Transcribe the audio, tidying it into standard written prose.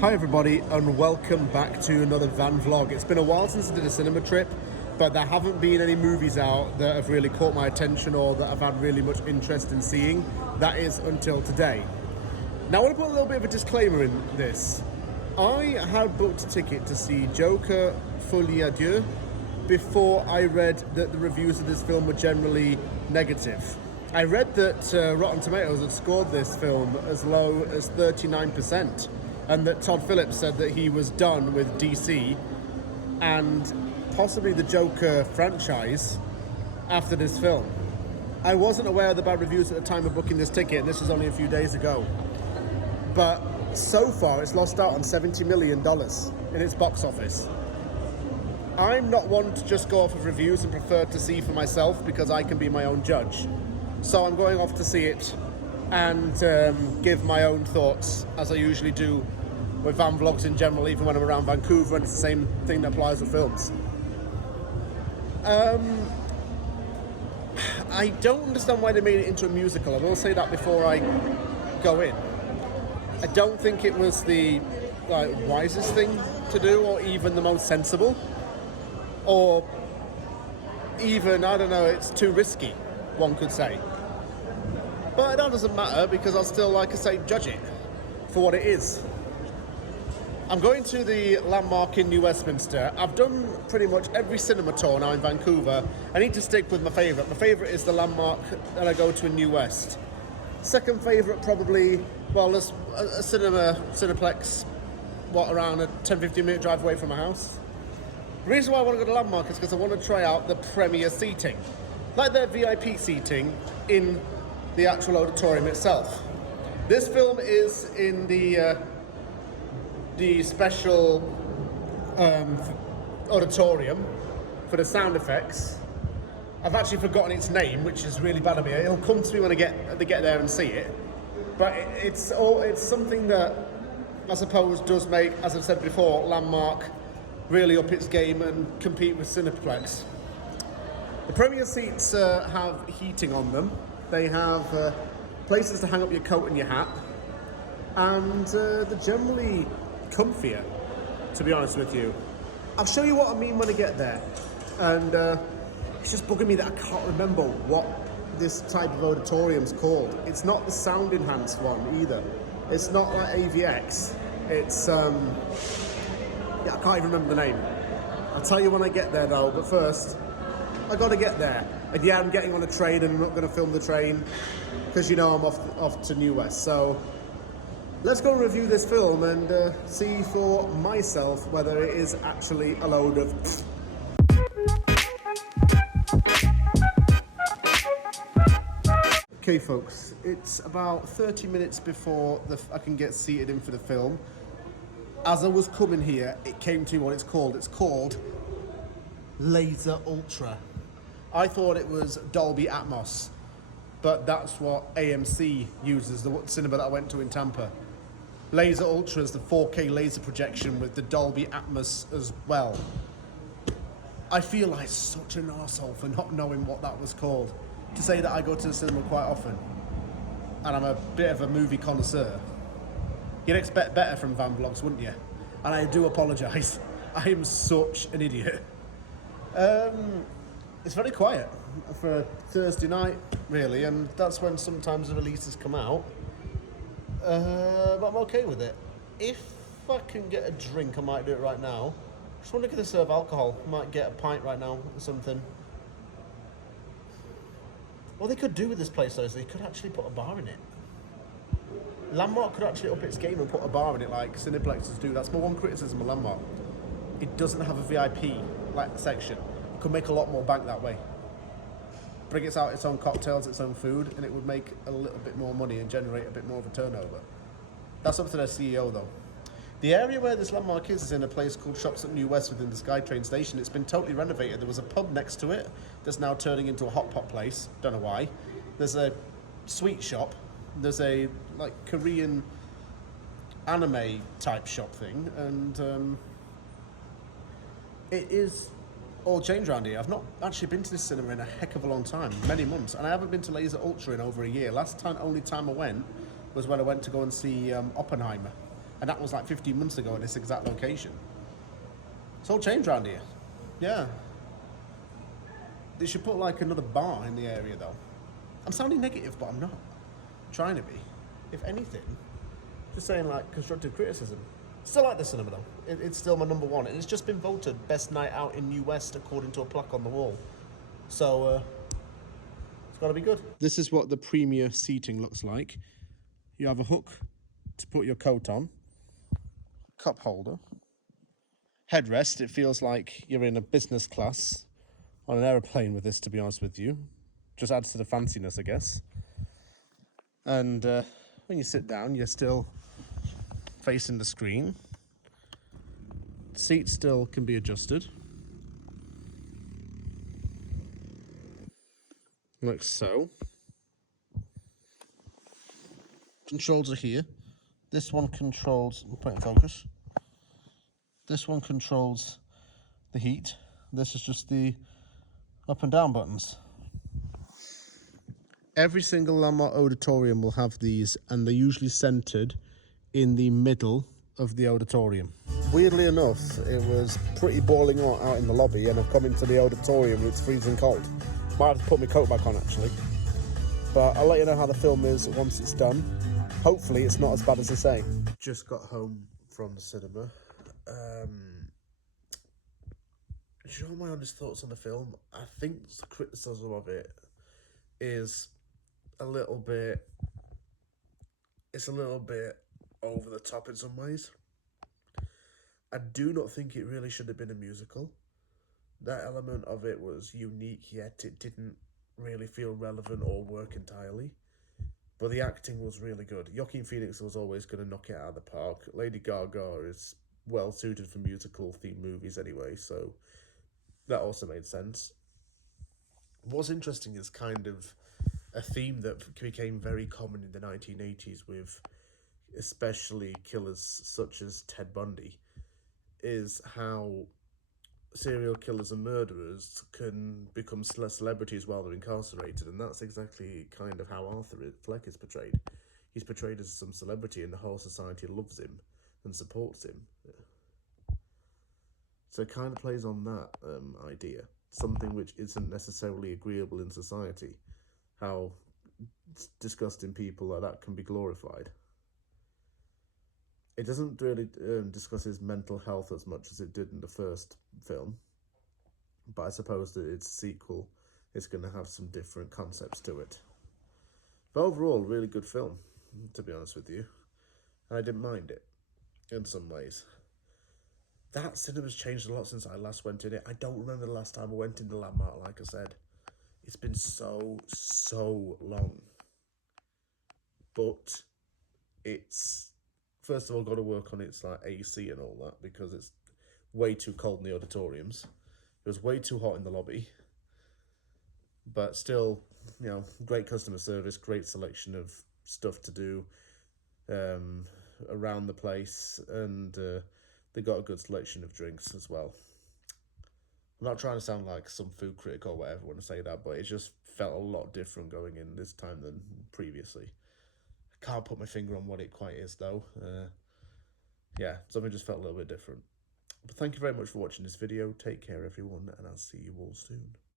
Hi everybody and welcome back to another van vlog. It's been a while since I did a cinema trip, but there haven't been any movies out that have really caught my attention or that I've had really much interest in seeing. That is until today. Now I want to put a little bit of a disclaimer in this. I had booked a ticket to see Joker Folie à Deux before I read that the reviews of this film were generally negative. I read that Rotten Tomatoes had scored this film as low as 39%. And that Todd Phillips said that he was done with DC and possibly the Joker franchise after this film. I wasn't aware of the bad reviews at the time of booking this ticket, and this was only a few days ago. But so far, it's lost out on $70 million in its box office. I'm not one to just go off of reviews and prefer to see for myself because I can be my own judge. So I'm going off to see it and give my own thoughts, as I usually do with van vlogs in general, even when I'm around Vancouver, and it's the same thing that applies to films. I don't understand why they made it into a musical. I will say that before I go in. I don't think it was the wisest thing to do, or even the most sensible, or even, I don't know, it's too risky, one could say. But that doesn't matter because I'll still, like I say, judge it for what it is. I'm going to the Landmark in New Westminster. I've done pretty much every cinema tour now in Vancouver. I need to stick with my favourite. My favourite is the Landmark that I go to in New West. Second favourite probably, well, there's a Cineplex, around a 10-15 minute drive away from my house. The reason why I want to go to Landmark is because I want to try out the premier seating. Like their VIP seating in the actual auditorium itself. This film is in the special auditorium for the sound effects. I've actually forgotten its name, which is really bad of me. It'll come to me when I get there and see it. But it's something that I suppose does make, as I've said before, Landmark really up its game and compete with Cineplex. The premier seats have heating on them. They have places to hang up your coat and your hat, and they're generally comfier, to be honest with you. I'll show you what I mean when I get there. And it's just bugging me that I can't remember what this type of auditorium's called. It's not the sound enhanced one either. It's not like AVX. It's I can't even remember the name. I'll tell you when I get there though, but first I gotta get there. And yeah, I'm getting on a train and I'm not gonna film the train because I'm off to New West. So let's go review this film and see for myself whether it is actually a load of... Okay folks, it's about 30 minutes before I can get seated in for the film. As I was coming here, it came to what it's called. It's called Laser Ultra. I thought it was Dolby Atmos, but that's what AMC uses, the cinema that I went to in Tampa. Laser Ultra is the 4K laser projection with the Dolby Atmos as well. I feel like such an arsehole for not knowing what that was called. To say that I go to the cinema quite often, and I'm a bit of a movie connoisseur. You'd expect better from van vlogs, wouldn't you? And I do apologise. I am such an idiot. It's very quiet for a Thursday night, really, and that's when sometimes the releases come out. But I'm okay with it. If I can get a drink, I might do it right now. Just wonder if they serve alcohol. I might get a pint right now or something. What they could do with this place though is they could actually put a bar in it. Landmark could actually up its game and put a bar in it like Cineplexes do. That's my one criticism of Landmark. It doesn't have a VIP section. It could make a lot more bank that way. Bring its own cocktails, its own food, and it would make a little bit more money and generate a bit more of a turnover. That's up to their CEO though. The area where this Landmark is in a place called Shops at New West within the SkyTrain station. It's been totally renovated. There was a pub next to it that's now turning into a hot pot place. Don't know why. There's a sweet shop. There's a Korean anime type shop thing, and it is all changed around here. I've not actually been to this cinema in a heck of a long time, many months, and I haven't been to Laser Ultra in over a year. Only time I went was when I went to go and see Oppenheimer. And that was like 15 months ago at this exact location. It's all changed around here. Yeah. They should put like another bar in the area though. I'm sounding negative, but I'm not. I'm trying to be. If anything, just saying like constructive criticism. Still like the cinema though. It's still my number one. And it's just been voted best night out in New West according to a plaque on the wall. So, it's got to be good. This is what the premier seating looks like. You have a hook to put your coat on. Cup holder. Headrest. It feels like you're in a business class on an aeroplane with this, to be honest with you. Just adds to the fanciness, I guess. And when you sit down, you're still facing the screen. Seat still can be adjusted. Like so. Controls are here. This one controls, put it in focus. This one controls the heat. This is just the up and down buttons. Every single Landmark auditorium will have these, and they're usually centered in the middle of the auditorium. Weirdly enough, it was pretty boiling hot out in the lobby, and I've come into the auditorium and it's freezing cold. Might have to put my coat back on actually. But I'll let you know how the film is once it's done. Hopefully it's not as bad as they say. Just got home from the cinema. Do you know my honest thoughts on the film? I think the criticism of it is a little bit over the top in some ways. I do not think it really should have been a musical. That element of it was unique, yet it didn't really feel relevant or work entirely. But the acting was really good. Joaquin Phoenix was always going to knock it out of the park. Lady Gaga is well suited for musical themed movies anyway, so that also made sense. What's interesting is kind of a theme that became very common in the 1980s with especially killers such as Ted Bundy, is how serial killers and murderers can become celebrities while they're incarcerated, and that's exactly kind of how Arthur Fleck is portrayed. He's portrayed as some celebrity and the whole society loves him and supports him. So it kind of plays on that idea, something which isn't necessarily agreeable in society, how disgusting people like that can be glorified. It doesn't really discuss his mental health as much as it did in the first film, but I suppose that its sequel is going to have some different concepts to it. But overall, really good film, to be honest with you. I didn't mind it, in some ways. That cinema's changed a lot since I last went in it. I don't remember the last time I went in the Landmark, like I said. It's been so long. But it's, first of all, got to work on its like AC and all that, because it's way too cold in the auditoriums. It was way too hot in the lobby. But still, you know, great customer service, great selection of stuff to do around the place, and they got a good selection of drinks as well. I'm not trying to sound like some food critic or whatever when I say that, but it just felt a lot different going in this time than previously. I can't put my finger on what it quite is though. Yeah, something just felt a little bit different. But thank you very much for watching this video. Take care everyone, and I'll see you all soon.